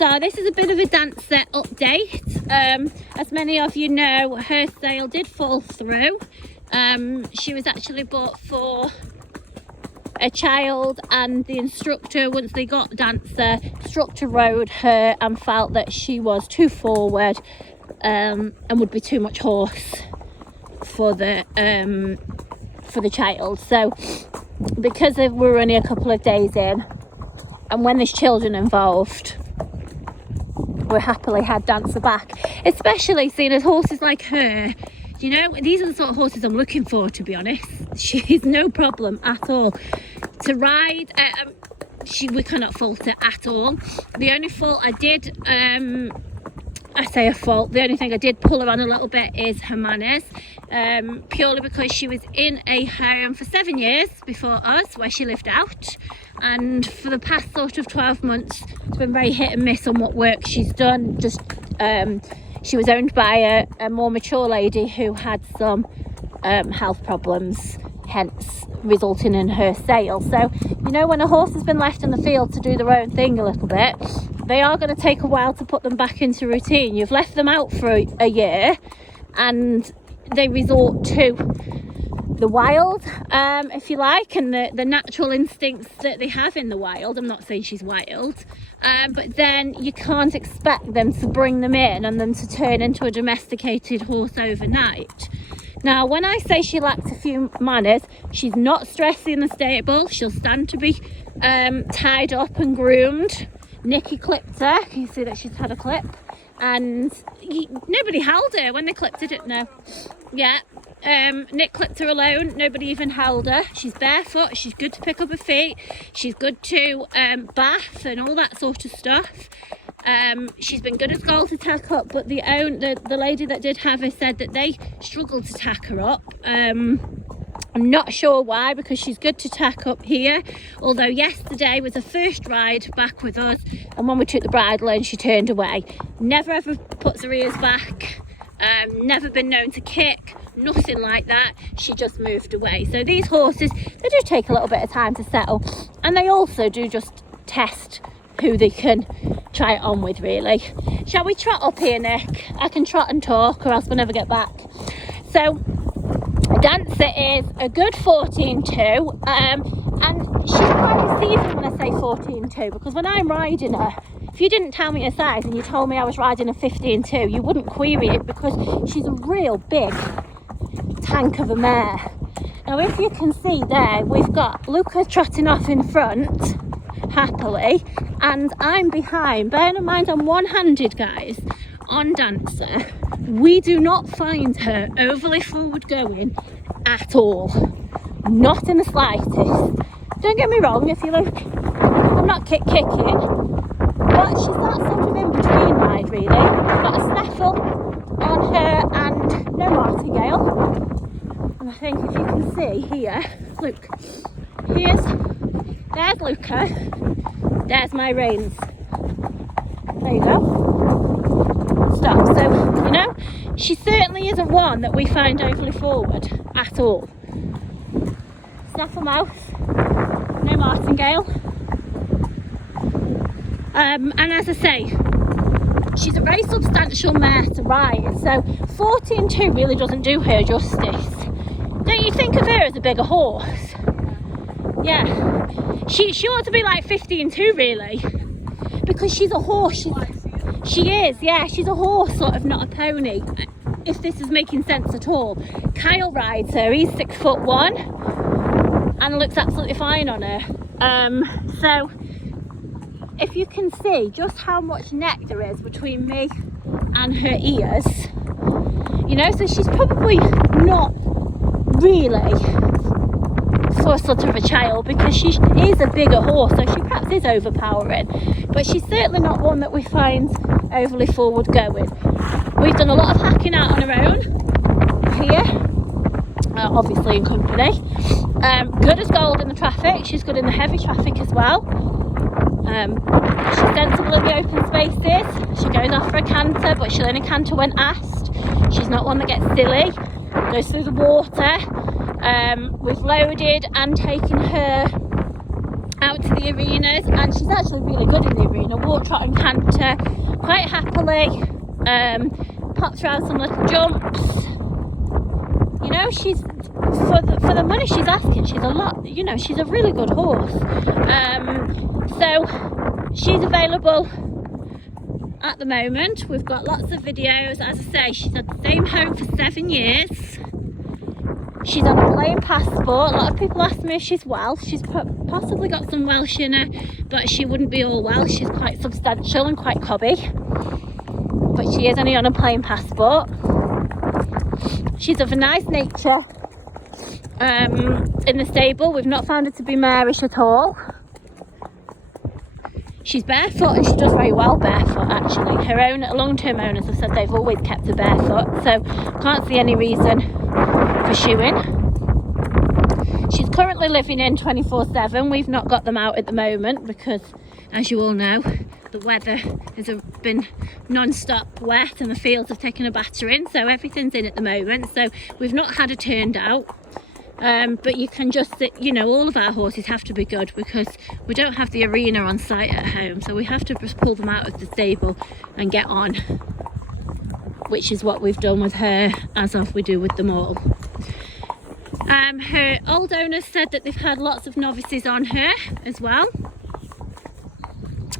So this is a bit of a Dancer update. As many of you know, her sale did fall through. She was actually bought for a child, and the instructor, once they got Dancer, instructor rode her and felt that she was too forward and would be too much horse for the child. So because we were only a couple of days in, and when there's children involved, we happily had Dancer back, especially seeing as horses like her. You know, these are the sort of horses I'm looking for, to be honest. She's no problem at all to ride. We cannot fault her at all. The only fault I did, I say a fault, the only thing I did pull her on a little bit is her manners, purely because she was in a home for 7 years before us, where she lived out, and for the past sort of 12 months it's been very hit and miss on what work she's done. Just she was owned by a more mature lady who had some health problems, hence resulting in her sale. So, you know, when a horse has been left in the field to do their own thing a little bit, they are going to take a while to put them back into routine. You've left them out for a year and they resort to the wild, if you like, and the natural instincts that they have in the wild. I'm not saying she's wild, but then you can't expect them to bring them in and them to turn into a domesticated horse overnight. Now, when I say she lacks a few manners, she's not stressy in the stable. She'll stand to be tied up and groomed. Nicky clipped her. You see that she's had a clip, and nobody held her when they clipped her, didn't they? Yeah. Nick clipped her alone. Nobody even held her. She's barefoot. She's good to pick up her feet. She's good to bath and all that sort of stuff. She's been good as gold to tack up, but the lady that did have her said that they struggled to tack her up. I'm not sure why, because she's good to tack up here, although yesterday was her first ride back with us, and when we took the bridle in, she turned away. Never ever puts her ears back, never been known to kick, nothing like that. She just moved away. So these horses, they do take a little bit of time to settle, and they also do just test who they can try it on with, really. Shall we trot up here, Nick? I can trot and talk, or else we'll never get back. So Dancer is a good 14.2, and she's quite deceiving when I say 14.2, because when I'm riding her, if you didn't tell me her size and you told me I was riding a 15.2, you wouldn't query it, because she's a real big tank of a mare. Now, if you can see there, we've got Luca trotting off in front happily, and I'm behind. Bearing in mind I'm one-handed, guys, on Dancer. We do not find her overly forward going at all, not in the slightest. Don't get me wrong, if you look, I'm not kicking, but she's that sort of in between ride, really. Got a snaffle on her and no martingale, and I think if you can see here, look, there's Luca, there's my reins. There you go. Stop. So, you know, she certainly isn't one that we find overly forward at all. Snaffle mouth, no martingale. And as I say, she's a very substantial mare to ride, so 14.2 really doesn't do her justice. Don't you think of her as a bigger horse? Yeah, she ought to be like 15.2 really, because she's a horse. She is, yeah, she's a horse, sort of, not a pony, if this is making sense at all. Kyle rides her, he's 6'1" and looks absolutely fine on her. So if you can see just how much neck there is between me and her ears, you know, so she's probably not really for sort of a child, because she is a bigger horse, so she perhaps is overpowering, but she's certainly not one that we find overly forward going. We've done a lot of hacking out on her own here, obviously in company. Good as gold in the traffic. She's good in the heavy traffic as well. She's sensible in the open spaces. She goes off for a canter, but she'll only canter when asked. She's not one that gets silly, goes through the water. We've loaded and taken her out to the the arenas, and she's actually really good in the arena. Walk, trot and canter quite happily. Pops around some little jumps. You know, she's for the money she's asking, she's a lot, you know, she's a really good horse. So she's available at the moment. We've got lots of videos. As I say, she's had the same home for 7 years. She's on a plain passport. A lot of people ask me if she's Welsh. She's possibly got some Welsh in her, but she wouldn't be all Welsh. She's quite substantial and quite cobby, but she is only on a plain passport. She's of a nice nature. In the stable, we've not found her to be marish at all. She's barefoot, and she does very well barefoot actually. Her own long-term owners have said they've always kept her barefoot, so can't see any reason for shoeing. She's currently living in 24/7. We've not got them out at the moment because, as you all know, the weather has been non-stop wet and the fields have taken a battering, so everything's in at the moment. So we've not had her turned out. But you can just, you know, all of our horses have to be good because we don't have the arena on site at home, so we have to just pull them out of the stable and get on, which is what we've done with her, as of we do with them all. Her old owners said that they've had lots of novices on her as well,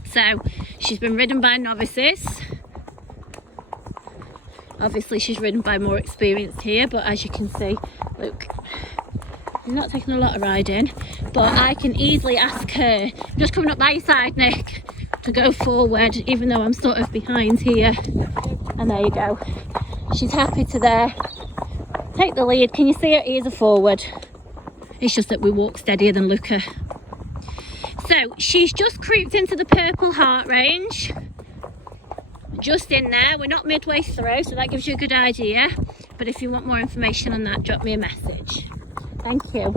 so she's been ridden by novices. Obviously she's ridden by more experienced here, but as you can see, look, I'm not taking a lot of riding, but I can easily ask her, just coming up by your side, Nick, to go forward, even though I'm sort of behind here. And there you go. She's happy to there. Take the lead. Can you see her ears are forward? It's just that we walk steadier than Luca. So she's just creeped into the Purple Heart range. Just in there. We're not midway through, so that gives you a good idea. But if you want more information on that, drop me a message. Thank you.